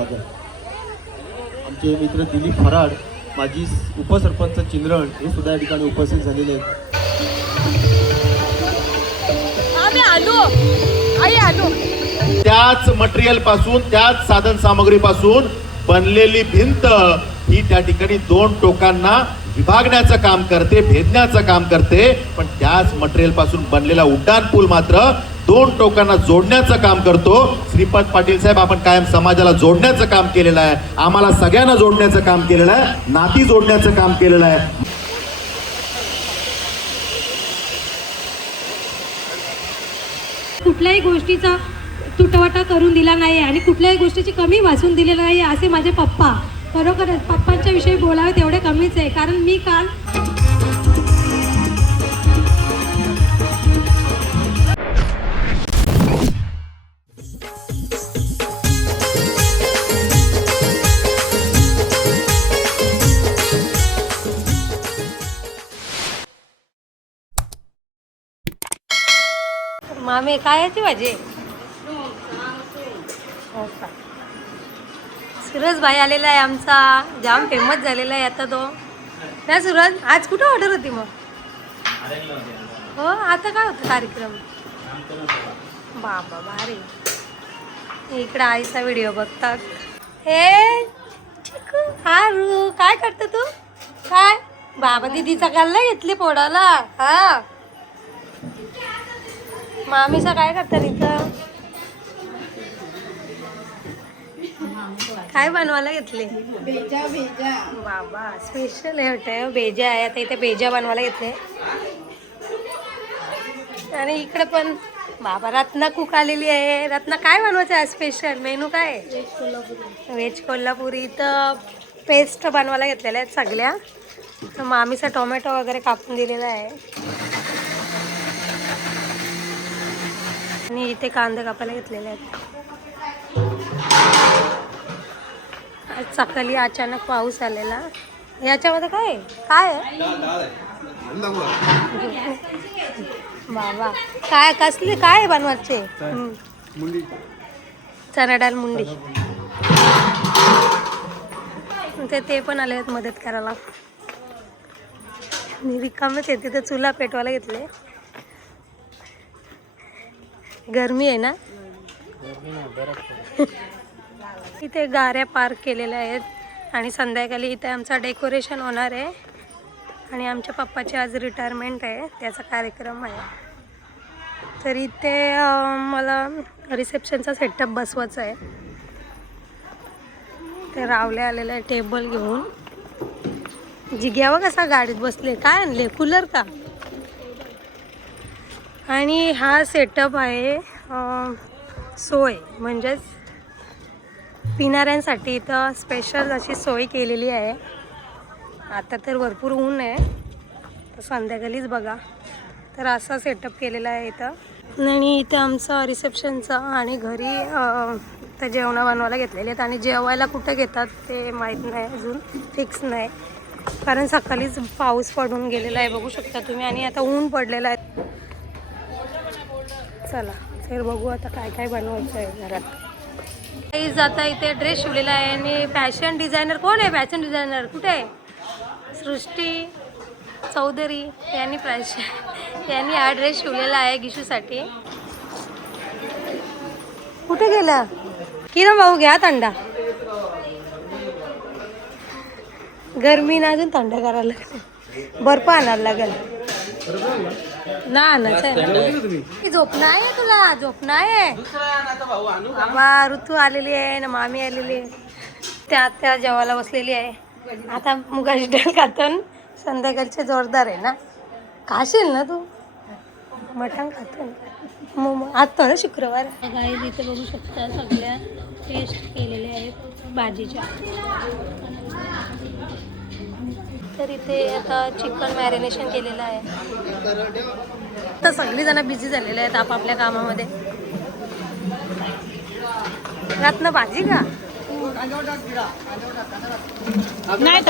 स्वागत. आमचे मित्र दिलीप फराड, माजी उपसरपंच चिंद्रण हे सुद्धा या ठिकाणी उपस्थित झालेले आहेत. आम्ही आलो, आई आलो. त्याच मटेरियल पासून, त्याच साधन सामग्री पासून बनलेली भिंत ही त्या ठिकाणी दोन टोकांना विभागण्याचं काम करते, भेदण्याचं काम करते. पण त्याच मटेरियल पासून बनलेला उड्डाण पूल मात्र दोन टोकांना जोडण्याचं काम करतो. श्रीपद पाटील साहेब, आपण कायम समाजाला जोडण्याचं काम केलेलं आहे, आम्हाला सगळ्यांना जोडण्याचं काम केलेलं आहे, नाती जोडण्याचं काम केलेलं आहे. कुठल्याही गोष्टीचा तुटवडा करून दिला नाही आणि कुठल्याही गोष्टीची कमी वाचून दिलेलं नाही असे माझे पप्पा. खरोखरच पप्पांच्या विषयी बोलावे तेवढे कमीच आहे. कारण मी काल मामे काय याची भाजी? हो का. सूरज भाई आलेला आहे आमचा, जाम फेमस झालेला आहे आता तो. नाही सूरज, आज कुठं ऑर्डर होती मग? हो, आता काय होतं कार्यक्रम? बाबा भारी. इकडं आईचा व्हिडिओ बघतात. हे चिकू हारू, काय करतो तू? काय बाबा दीदीचा गल्ला घेतली पोडाला. हा, मामीचा काय करतात इथं? काय बनवायला घेतले? बेजा बेजा. बाबा स्पेशल हे होतं, बेजा आहे. आता इथे बेजा बनवायला घेतले. आणि इकडे पण बाबा रत्ना कुक आलेली आहे. रत्ना काय बनवायचं आहे स्पेशल मेनू? काय व्हेज कोल्हापुरी. इथं पेस्ट बनवायला घेतलेल्या आहेत सगळ्या. मामीचा टोमॅटो वगैरे कापून दिलेला आहे आणि इथे कांदे कापायला घेतलेले आहेत. आज सकाळी अचानक पाऊस आलेला. याच्यामध्ये काय काय आहे बाबा? काय कसली काय बनवायचे? चणा डाळ मुंडी. ते पण आले आहेत मदत करायला. रिकामच येते तर चुला पेटवायला घेतले. गरमी आहे ना. इथे गाऱ्या पार्क केलेल्या आहेत आणि संध्याकाळी इथे आमचा डेकोरेशन होणार आहे. आणि आमच्या पप्पाची आज रिटायरमेंट आहे, त्याचा कार्यक्रम आहे. तर इथे मला रिसेप्शनचा सेटअप बसवायचा आहे. ते रावले आलेलं आहे टेबल घेऊन. जिग्यावर कसा गाडीत बसले. काय आणले? कूलर का? आणि हा सेटअप आहे सोय, म्हणजेच पिणाऱ्यांसाठी इथं स्पेशल अशी सोय केलेली आहे. आता तर भरपूर ऊन आहे, तर संध्याकाळीच बघा. तर असा सेटअप केलेला आहे इथं. आणि इथं आमचं रिसेप्शनचं आणि घरी तर जेवणं बनवायला घेतलेले आहेत. आणि जेवायला कुठं घेतात ते माहीत नाही, अजून फिक्स नाही. कारण सकाळीच पाऊस पडून गेलेला आहे, बघू शकता तुम्ही. आणि आता ऊन पडलेलं आहे. चला तर बघू आता काय काय बनवायचं आहे घरात. आता इथे ड्रेस शिवलेला आहे. आणि फॅशन डिझायनर कोण आहे? फॅशन डिझायनर कुठे आहे? सृष्टी चौधरी यांनी हा ड्रेस शिवलेला आहे गिशूसाठी. कुठे गेला? किरण भाऊ घ्या थंडा. गरमी ना अजून थंड करायला लागेल, बर्फ आणायला लागेल ना. झोपणं आहे तुला? झोपणं आहे बाबा. ऋतू आलेली आहे ना, मामी आलेली आहे. त्या जेवायला बसलेली आहे. आता मुगाची डाळ खातून संध्याकाळचे जोरदार आहे ना. खाशील ना तू? मटण खातो ना. आज तर शुक्रवार. गाईज इथे बघू शकता सगळ्या टेस्ट केलेल्या आहेत भाजीच्या. तर इथे आता चिकन मॅरिनेशन केलेलं आहे. तर सगळीजणं बिझी झालेले आहेत आपापल्या कामामध्ये. रत्न भाजी का नाही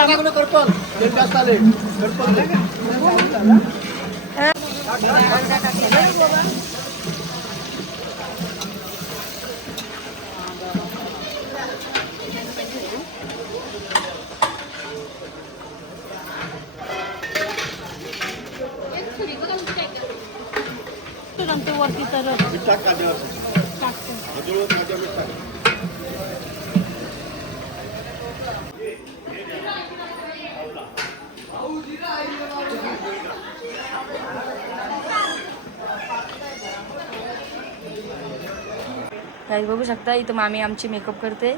काही बघू शकता इथं मामी आमची मेकअप करते.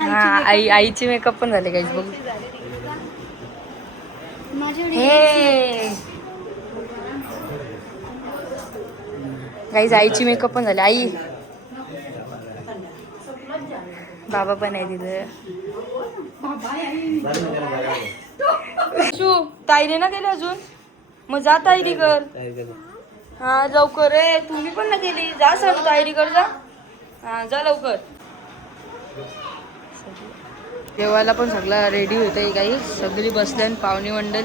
हा आईची मेकअप पण झाले काहीच बघू. हे गाईज आईची मेकअप पण झाली. आई बाबा पण आहे तिथं. शू ताईने ना केली अजून. मग जा तायरी कर. हा लवकर रे. तुम्ही पण ना केली. जा सांग तायरी कर जा. हा जा लवकर. जेवायला पण सगळं रेडी होतंय काही. सगळी बसले आणि पाहुणे मंडळ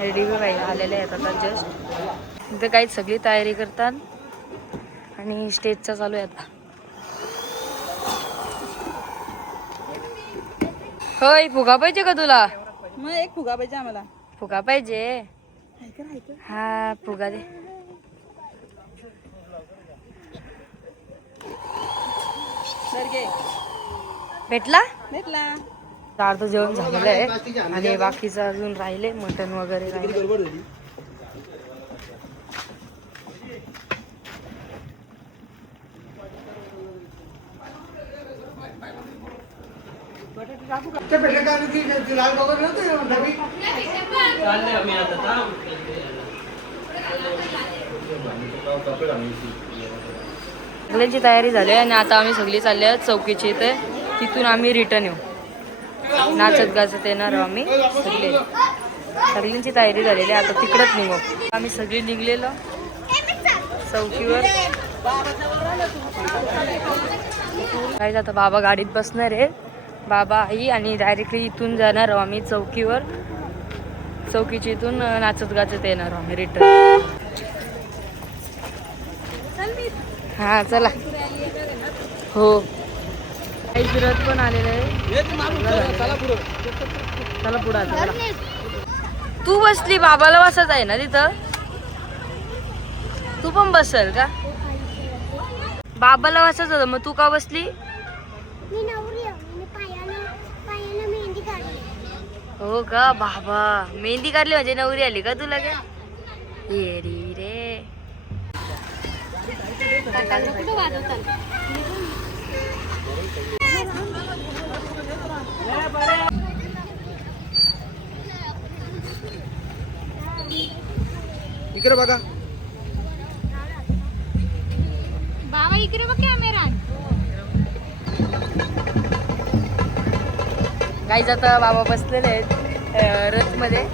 रेडी आलेले आहेत आता जस्ट. इथं काही सगळी तयारी करतात आणि स्टेजचा चालू आहे आता. होय फुगा पाहिजे का तुला? मग एक फुगा पाहिजे आम्हाला. फुगा पाहिजे. हा फुगा दे. भेटला भेटला. अर्ध जेवण झालेलं आहे आणि बाकीचं अजून राहिले. मटण वगैरे राहिले. सगळ्यांची तयारी झाली आणि आता आम्ही सगळी चालले आहोत चौकीची इथे. तिथून आम्ही रिटर्न येऊ. नाचत गाजत येणार आम्ही सगळे. सगळ्यांची तयारी झालेली आहे. आता तिकडच निघू. आम्ही सगळी निघलेलो चौकीवर. काय आता बाबा गाडीत बसणार आहे. बाबा आई आणि डायरेक्टली इथून जाणार आहोत आम्ही चौकीवर. चौकीची इथून नाचत गाजत येणार आम्ही रिटर्न. हा चला. हो काही फिरत पण आलेलं आहे. चला पुढं आता. तू बसली बाबाला बसत आहे ना तिथं. तू पण बसल का? बाबाला बसत होतं मग तू का बसली? हो का बाबा मेहंदी काढली म्हणजे नवरी आली का तुला? काय येडी रे. इकडे बघा. बाबा इकडे बघ कॅमेरा. गाईज आता बाबा बसलेले आहेत रथ मध्ये.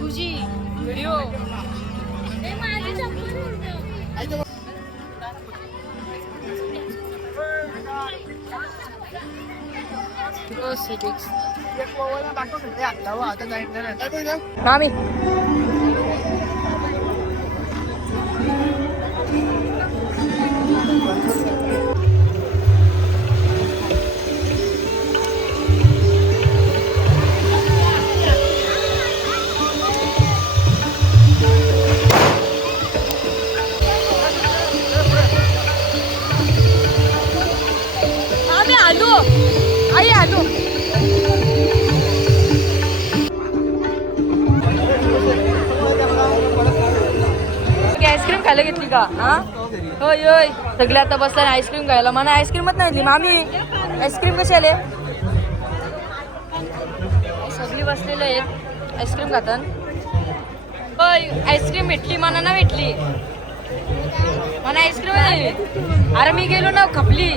तुझी व्हिडिओ मामी आम्ही आलो आई आलो आईस्क्रीम खायला घेतली का हा होय होय सगळे आता बसला आईस्क्रीम खायला मला आईस्क्रीमच नाही दिली मामी आईस्क्रीम कशी आले सगळी बसलेले आहेत आईस्क्रीम खातात होय आईस्क्रीम भेटली मला ना भेटली मला आईस्क्रीम नाही अरे मी गेलो ना खपली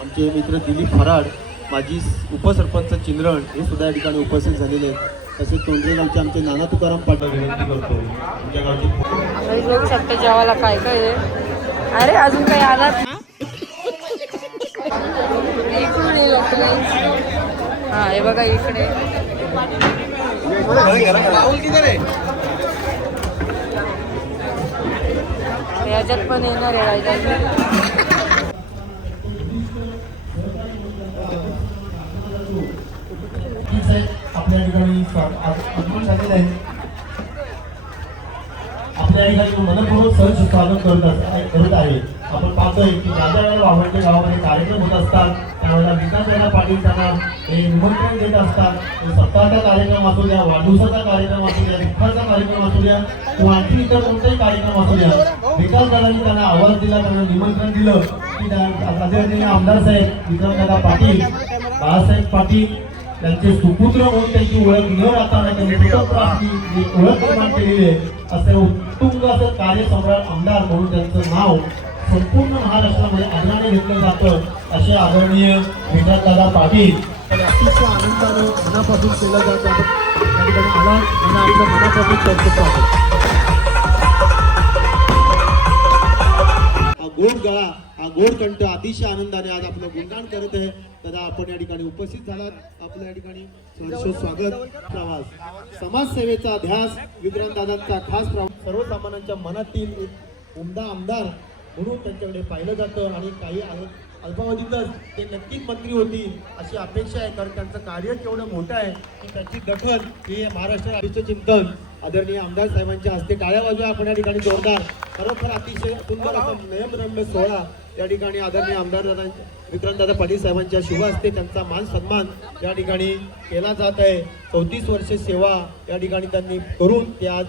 आमचे मित्र दिलीप फराड माजी उपसरपंच चिंद्रण हे सुद्धा या ठिकाणी उपस्थित झालेले आहेत. तसेच तोंडरे गावचे आमचे नाना तुकाराम पाटील विनंती करतो तुमच्या गावची बघू शकता जेवायला काय काय आहे अरे अजून काही आलात इकडून ये लोकं. हा हे बघा इकडे याच्यात पण येणार आहे आपल्या ठिकाणी आपल्या ठिकाणी मनपूर्वक सहज स्वागत करत आहे. आपण पाहतोय की ज्या वेळेला वावरटे गावामध्ये कार्यक्रम होत असतात त्यावेळेला विकास पाटील त्यांना निमंत्रण देत असतात. सप्ताहाचा कार्यक्रम असू द्या, वाढदिवसाचा कार्यक्रम असू द्या, दुःखाचा कार्यक्रम असू द्या किंवा आणखी इतर कोणताही कार्यक्रम असू द्या, विकास दादांनी त्यांना आवाज दिला, त्यांना निमंत्रण दिलं की आदरणीय आमदार साहेब विक्रमदादा पाटील, बाळासाहेब पाटील त्यांचे सुपुत्र म्हणून त्यांची ओळख न राहताना त्यांनी ओळख निर्माण केलेली आहे. असे उत्तुंग असं कार्यसम्राट आमदार म्हणून त्यांचं नाव संपूर्ण महाराष्ट्रामध्ये आदराने घेतलं जातं. असे आदरणीय विक्रमदादा पाटील अतिशय आनंदानं मनापासून केलं जातं. त्या ठिकाणी मला आपलं मनापासून चर्चेत हा गोड गळा, हा गोड कंठ अतिशय आनंदाने आज आपलं गुणगान करत आहे. दादा आपण या ठिकाणी उपस्थित झालात. आपल्या या ठिकाणी सहर्ष स्वागत. प्रवास समाजसेवेचा ध्यास विक्रमदादांचा खास प्रवास सर्वसामान्यांच्या मनातील एक उमदा आमदार म्हणून त्यांच्याकडे पाहिलं जातं आणि काही अल्पावधीतच ते नक्कीच मंत्री होतील अशी अपेक्षा आहे. कारण त्यांचं कार्य केवढं मोठं आहे की त्यांची दखल ही महाराष्ट्र राज्याचे चिंतन आदरणीय आमदार साहेबांच्या हस्ते टाळ्या वाजवा आपण या ठिकाणी जोरदार खरोखर अतिशय सुंदर असा नयनरम्य सोहळा या ठिकाणी आदरणीय आमदार दादा विक्रमदादा पाटील साहेबांच्या शुभ हस्ते त्यांचा मान सन्मान या ठिकाणी केला जात आहे. 34 वर्ष सेवा या ठिकाणी त्यांनी करून त्या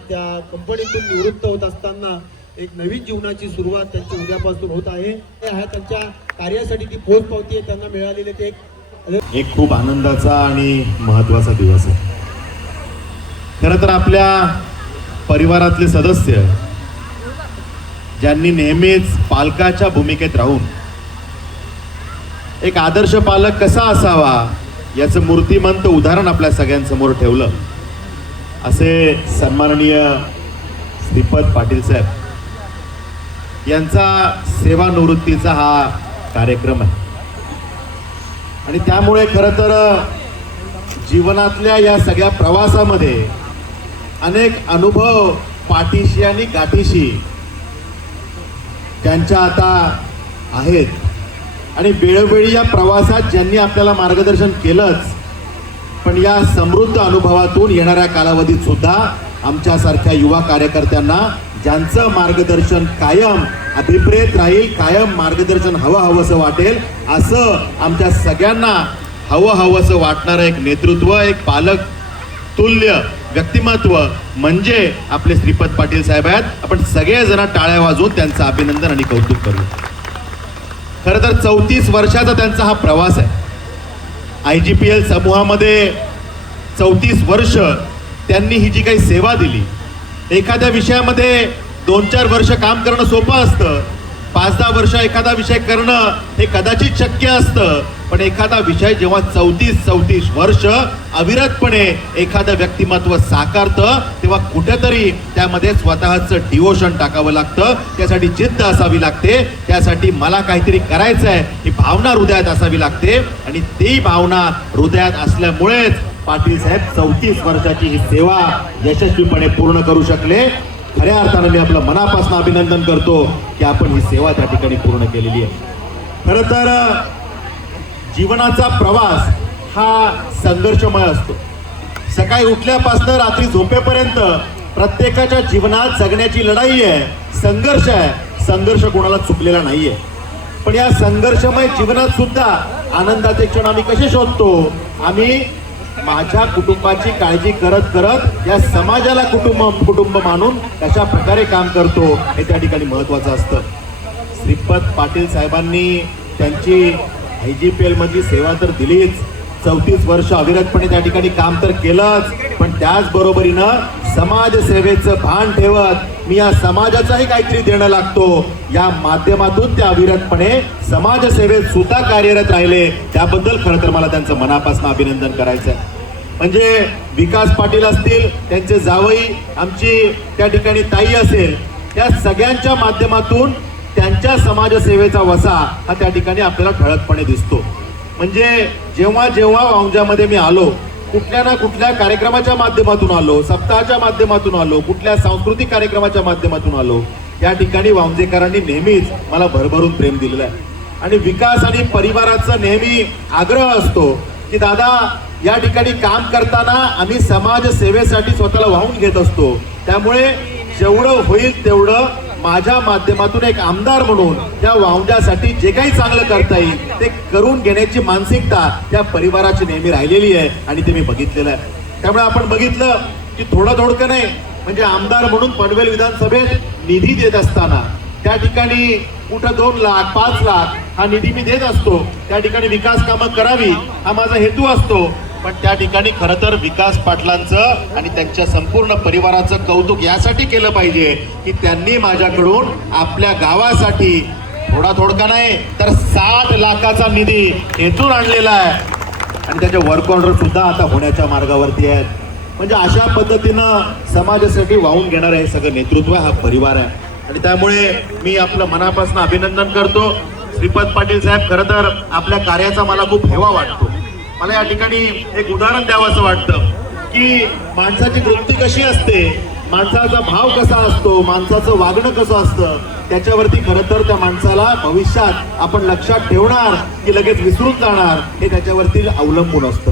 कंपनीतून निवृत्त होत असताना एक नवीन जीवनाची सुरुवात त्यांची उद्यापासून होत आहे. त्यांच्या कार्यासाठी ती पोचपावती आहे त्यांना मिळालेले ते एक खूप आनंदाचा आणि महत्वाचा दिवस आहे. खरं तर आपल्या परिवारातले सदस्य ज्यांनी नेहमीच पालकाच्या भूमिकेत राहून एक आदर्श पालक कसा असावा याचं मूर्तिमंत उदाहरण आपल्या सगळ्यांसमोर ठेवलं असे सन्माननीय श्रीपद पाटील साहेब यांचा सेवानिवृत्तीचा हा कार्यक्रम आहे. आणि त्यामुळे खरं तर जीवनातल्या या सगळ्या प्रवासामध्ये अनेक अनुभव पाठीशी आणि गाठीशी त्यांच्या आता आहेत. आणि वेळोवेळी या प्रवासात ज्यांनी आपल्याला मार्गदर्शन केलंच, पण या समृद्ध अनुभवातून येणाऱ्या कालावधीत सुद्धा आमच्यासारख्या युवा कार्यकर्त्यांना ज्यांचं मार्गदर्शन कायम अभिप्रेत राहील, कायम मार्गदर्शन हवंसं वाटेल, असं आमच्या सगळ्यांना हवंसं वाटणारं एक नेतृत्व, एक पालक तुल्य व्यक्तिमत्व म्हणजे आपले श्रीपद पाटील साहेब आहेत. आपण सगळेजण टाळ्या वाजवून त्यांचं अभिनंदन आणि कौतुक करू. खरं तर 34 वर्षाचा त्यांचा हा प्रवास आहे. IGPL समूहामध्ये 34 वर्ष त्यांनी ही जी काही सेवा दिली. एखाद्या विषयामध्ये 2-4 वर्ष काम करणं सोपं असतं, 5-10 वर्ष एखादा विषय करणं हे कदाचित शक्य असतं, पण एखादा विषय जेव्हा 34 वर्ष अविरतपणे एखादं व्यक्तिमत्व साकारतं तेव्हा कुठेतरी त्यामध्ये स्वतःचं डिवोशन टाकावं लागतं, त्यासाठी जिद्द असावी लागते, त्यासाठी मला काहीतरी करायचं आहे ही भावना हृदयात असावी लागते. आणि ती भावना हृदयात असल्यामुळेच पाटील साहेब 34 वर्षाची ही सेवा यशस्वीपणे पूर्ण करू शकले. खऱ्या अर्थानं मी आपलं मनापासून अभिनंदन करतो की आपण ही सेवा त्या ठिकाणी पूर्ण केलेली आहे. खरं तर जीवनाचा प्रवास हा संघर्षमय असतो. सकाळी उठल्यापासून रात्री झोपेपर्यंत प्रत्येकाच्या जीवनात जगण्याची लढाई आहे, संघर्ष आहे. संघर्ष कोणाला चुकलेला नाहीये, पण या संघर्षमय जीवनात सुद्धा आनंदाचे क्षण आम्ही कसे शोधतो? आम्ही माझ्या कुटुंबाची काळजी करत करत या समाजाला कुटुंब मानून कशा प्रकारे काम करतो हे त्या ठिकाणी महत्वाचं असतं. श्रीपत पाटील साहेबांनी त्यांची IGPL मधली सेवा तर दिलीच, 34 वर्ष अविरतपणे त्या ठिकाणी काम तर केलंच, पण त्याचबरोबरीनं समाजसेवेचं भान ठेवत मी या समाजाचाही काहीतरी देणं लागतो या माध्यमातून त्या अविरतपणे समाजसेवेत सुद्धा कार्यरत राहिले. त्याबद्दल खरं तर मला त्यांचं मनापासून अभिनंदन करायचं आहे. म्हणजे विकास पाटील असतील, त्यांचे जावई, आमची त्या ठिकाणी ताई असेल, त्या सगळ्यांच्या माध्यमातून त्यांच्या समाजसेवेचा वसा हा त्या ठिकाणी आपल्याला ठळकपणे दिसतो. म्हणजे जेव्हा जेव्हा वांजामध्ये मी आलो, कुठल्या ना कुठल्या कार्यक्रमाच्या माध्यमातून आलो, सप्ताहाच्या माध्यमातून आलो, कुठल्या सांस्कृतिक कार्यक्रमाच्या माध्यमातून आलो, या ठिकाणी वांजेकरांनी नेहमीच मला भरभरून प्रेम दिलेलं आहे. आणि विकास आणि परिवाराचा नेहमी आग्रह असतो की दादा या ठिकाणी काम करताना आम्ही समाजसेवेसाठी स्वतःला वाहून घेत असतो, त्यामुळे जेवढं होईल तेवढं माझ्या माध्यमातून एक आमदार म्हणून त्या वावजासाठी जे काही चांगलं करता येईल ते करून घेण्याची मानसिकता त्या परिवाराची नेहमी राहिलेली आहे आणि ते मी बघितलेलं आहे. त्यामुळे आपण बघितलं की थोडं नाही, म्हणजे आमदार म्हणून पनवेल विधानसभेत निधी देत असताना त्या ठिकाणी कुठं 2 लाख 5 लाख हा निधी मी देत असतो, त्या ठिकाणी विकास कामं करावी हा माझा हेतू असतो. पण त्या ठिकाणी खरं तर विकास पाटलांचं आणि त्यांच्या संपूर्ण परिवाराचं कौतुक यासाठी केलं पाहिजे की त्यांनी माझ्याकडून आपल्या गावासाठी थोडा नाही तर 60 लाखाचा निधी हेतून आणलेला आहे आणि त्याचे वर्क ऑर्डर सुद्धा आता होण्याच्या मार्गावरती आहेत. म्हणजे अशा पद्धतीनं समाजासाठी वाहून घेणारं हे सगळं नेतृत्व हा परिवार आहे. आणि त्यामुळे मी आपलं मनापासून अभिनंदन करतो. श्रीपत पाटील साहेब, खरं तर आपल्या कार्याचा मला खूप हेवा वाटतो. मला या ठिकाणी एक उदाहरण द्यावं असं वाटतं की माणसाची वृत्ती कशी असते, माणसाचा भाव कसा असतो, माणसाचं वागणं कसं असतं, त्याच्यावरती खरं तर त्या माणसाला भविष्यात आपण लक्षात ठेवणार की लगेच विसरून जाणार हे त्याच्यावरती अवलंबून असतं.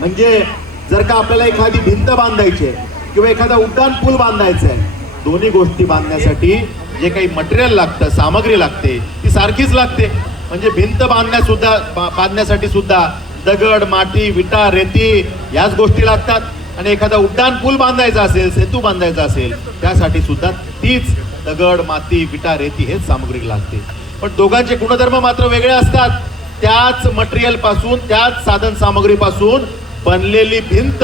म्हणजे जर का आपल्याला एखादी भिंत बांधायची आहे किंवा एखादा उड्डाण पूल बांधायचा आहे, दोन्ही गोष्टी बांधण्यासाठी जे काही मटेरियल लागतं, सामग्री लागते, ती सारखीच लागते. म्हणजे भिंत बांधण्यासाठी सुद्धा दगड, माती, विटा, रेती याच गोष्टी लागतात. आणि एखादा उड्डाण पूल बांधायचा असेल, सेतू बांधायचा असेल, त्यासाठी सुद्धा तीच दगड, माती, विटा, रेती हेच सामग्री लागते. पण दोघांचे गुणधर्म मात्र वेगळे असतात. त्याच मटेरियल पासून, त्याच साधन सामग्रीपासून बनलेली भिंत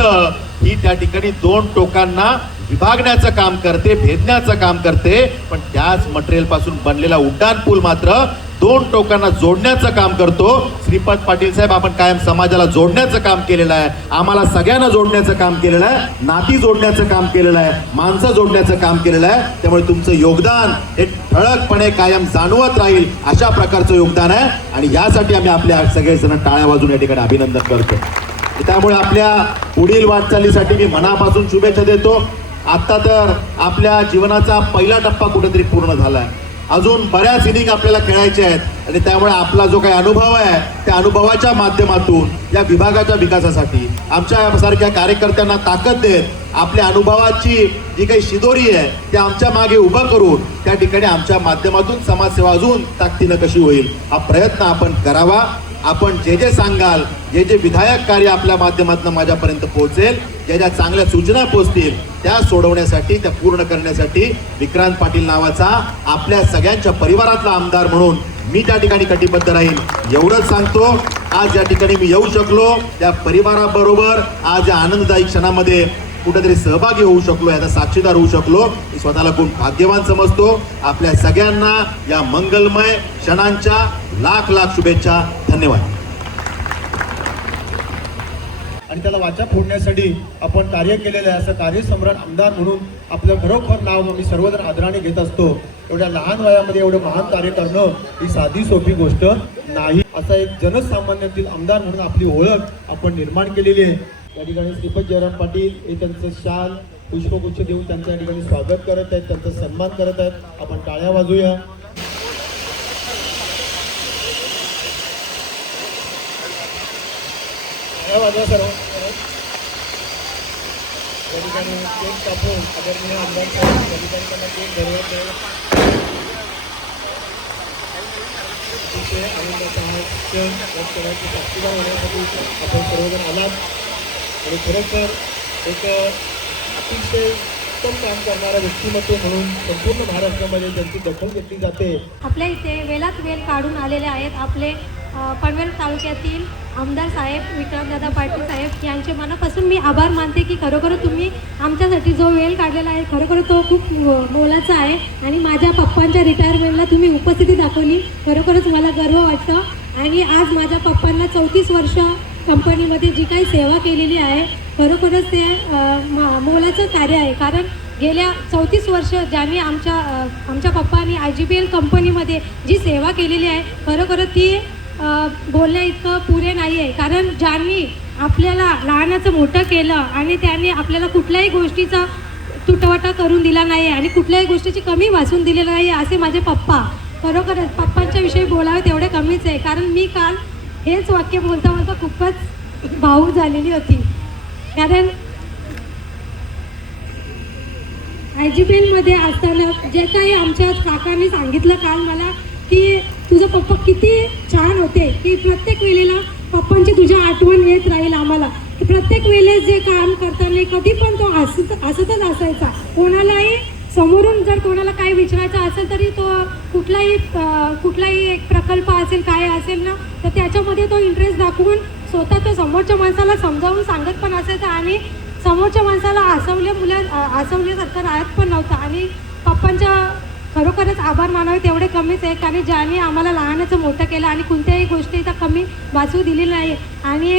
ही त्या ठिकाणी 2 टोकांना विभागण्याचं काम करते, भेदण्याचं काम करते. पण त्याच मटेरियल पासून बनलेला उड्डाण पूल मात्र 2 टोकांना जोडण्याचं काम करतो. श्रीपत पाटील साहेब, आपण कायम समाजाला जोडण्याचं काम केलेलं आहे, आम्हाला सगळ्यांना जोडण्याचं काम केलेलं आहे, नाती जोडण्याचं काम केलेलं आहे, माणसं जोडण्याचं काम केलेलं आहे. त्यामुळे तुमचं योगदान हे ठळकपणे कायम जाणवत राहील अशा प्रकारचं योगदान आहे. आणि यासाठी आम्ही आपल्या सगळेजण टाळ्या वाजून या ठिकाणी अभिनंदन करतो. त्यामुळे आपल्या पुढील वाटचालीसाठी मी मनापासून शुभेच्छा देतो. आता तर आपल्या जीवनाचा पहिला टप्पा कुठेतरी पूर्ण झालाय, अजून बऱ्याच इनिंग आपल्याला खेळायचे आहेत. आणि त्यामुळे आपला जो काही अनुभव आहे त्या अनुभवाच्या माध्यमातून या विभागाच्या विकासासाठी आमच्या सारख्या कार्यकर्त्यांना ताकद देत आपल्या अनुभवाची जी काही शिदोरी आहे ते आमच्या मागे उभं करून त्या ठिकाणी आमच्या माध्यमातून समाजसेवा अजून ताकदीनं कशी होईल हा प्रयत्न आपण करावा. आपण जे जे सांगाल, जे जे विधायक कार्य आपल्या माध्यमातून माझ्यापर्यंत पोहोचेल, ज्या ज्या चांगल्या सूचना पोहोचतील त्या सोडवण्यासाठी, त्या पूर्ण करण्यासाठी विक्रांत पाटील नावाचा आपल्या सगळ्यांच्या परिवारातला आमदार म्हणून मी त्या ठिकाणी कटिबद्ध राहील एवढंच सांगतो. आज या ठिकाणी मी येऊ शकलो त्या परिवाराबरोबर आज या आनंददायी क्षणामध्ये कुठेतरी सहभागी होऊ शकलो, याचा साक्षीदार होऊ शकलो, मी स्वतःला खूप भाग्यवान समजतो. आपल्या सगळ्यांना या मंगलमय क्षणांच्या लाख लाख शुभेच्छा. धन्यवाद. आणि त्याला वाचा फोडण्यासाठी आपण कार्य केलेलं आहे. असं कार्यसम्राट आमदार म्हणून आपलं खरोखर नाव आम्ही सर्वजण आदराने घेत असतो. एवढ्या लहान वयामध्ये एवढं महान कार्य करणं ही साधी सोपी गोष्ट नाही. असा एक जनसामान्यातील आमदार म्हणून आपली ओळख आपण निर्माण केलेली आहे. या ठिकाणी श्रीपत जयराम पाटील हे त्यांचं शाल पुष्पगुच्छ देऊन त्यांचं या ठिकाणी स्वागत करत आहेत, त्यांचा सन्मान करत आहेत. आपण टाळ्या वाजूया. वाजवा सर्व. या ठिकाणी केक कापून आदरणीय आमदार साहेब या ठिकाणी त्यांना केक धरवत आहे. अतिशय आनंदाचा हा क्षण व्यक्त करायची साक्षीदार होण्यासाठी आपण सर्वजण आलात. आणि खरोखर एक अतिशय उत्तम काम करणारा व्यक्तिमत्व म्हणून संपूर्ण महाराष्ट्रामध्ये ज्यांची दखल घेतली जाते. आपल्या इथे वेळात वेळ काढून आलेले आहेत आपले पनवेल तालुक्यातील आमदार साहेब विक्रमदादा पाटील साहेब यांचे मनापासून मी आभार मानते की खरोखर तुम्ही आमच्यासाठी जो वेळ काढलेला आहे खरोखर तो खूप मोलाचा आहे. आणि माझ्या पप्पांच्या रिटायरमेंटला तुम्ही उपस्थिती दाखवली, खरोखरच मला गर्व वाटतं. आणि आज माझ्या पप्पांना 34 वर्ष कंपनीमध्ये जी काही सेवा केलेली आहे खरोखरच ते मोलाचं कार्य आहे. कारण गेल्या 34 वर्ष ज्यांनी आमच्या पप्पांनी IGPL कंपनीमध्ये जी सेवा केलेली आहे खरोखर ती बोलण्या इतकं पुरे नाही आहे. कारण ज्यांनी आपल्याला लहानाचं मोठं केलं आणि त्यांनी आपल्याला कुठल्याही गोष्टीचा तुटवटा करून दिला नाही आणि कुठल्याही गोष्टीची कमी वाचून दिलेलं नाही असे माझे पप्पा. खरोखरच पप्पांच्या विषयी बोलावे तेवढे कमीच आहे. कारण मी काल हेच वाक्य बोलता बोलता खूपच भावूक झालेली होती. कारण IGPL असताना जे काही आमच्या काकांनी सांगितलं काल मला की तुझं पप्पा किती छान होते, की प्रत्येक वेळेला पप्पांची तुझ्या आठवण येत राहील आम्हाला. प्रत्येक वेळेस जे काम करताना कधी पण तो हसतच असायचा. कोणालाही समोरून जर कोणाला काही विचारायचं असेल तरी तो कुठलाही एक प्रकल्प असेल काय असेल ना तर त्याच्यामध्ये तो इंटरेस्ट दाखवून स्वतः तो समोरच्या माणसाला समजावून सांगत पण असायचा आणि समोरच्या माणसाला हसवल्यासारखं राहत पण नव्हता. आणि पप्पांच्या खरोखरच आभार मानावे तेवढे कमीच आहे. कारण ज्यांनी आम्हाला लहानाचं मोठं केलं आणि कोणत्याही गोष्टीचा कमी वाचू दिलेली नाही. आणि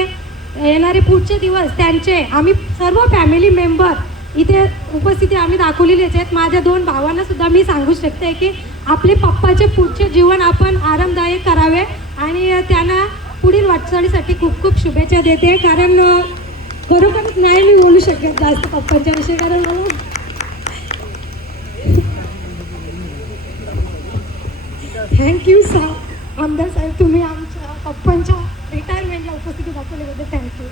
येणारे पुढचे दिवस त्यांचे आम्ही सर्व फॅमिली मेंबर इथे उपस्थिती आम्ही दाखवलेलीच आहेत. माझ्या 2 भावांना सुद्धा मी सांगू शकते की आपले पप्पाचे पुढचे जीवन आपण आरामदायक करावे आणि त्यांना पुढील वाटचालीसाठी खूप खूप शुभेच्छा देते. कारण खरोखरच नाही मी बोलू शकत जास्त पप्पांच्या विषयी. कारण मला थँक्यू आमदार साहेब, तुम्ही आमच्या पप्पांच्या रिटायरमेंटला उपस्थिती दाखवल्याबद्दल थँक्यू.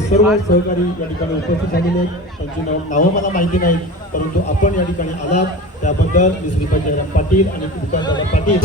सर्व सहकारी या ठिकाणी उपस्थित झालेले आहेत. त्यांची नावं मला माहिती नाही, परंतु आपण या ठिकाणी आलात त्याबद्दल मी श्रीपत जयराम पाटील आणि विक्रमदादा पाटील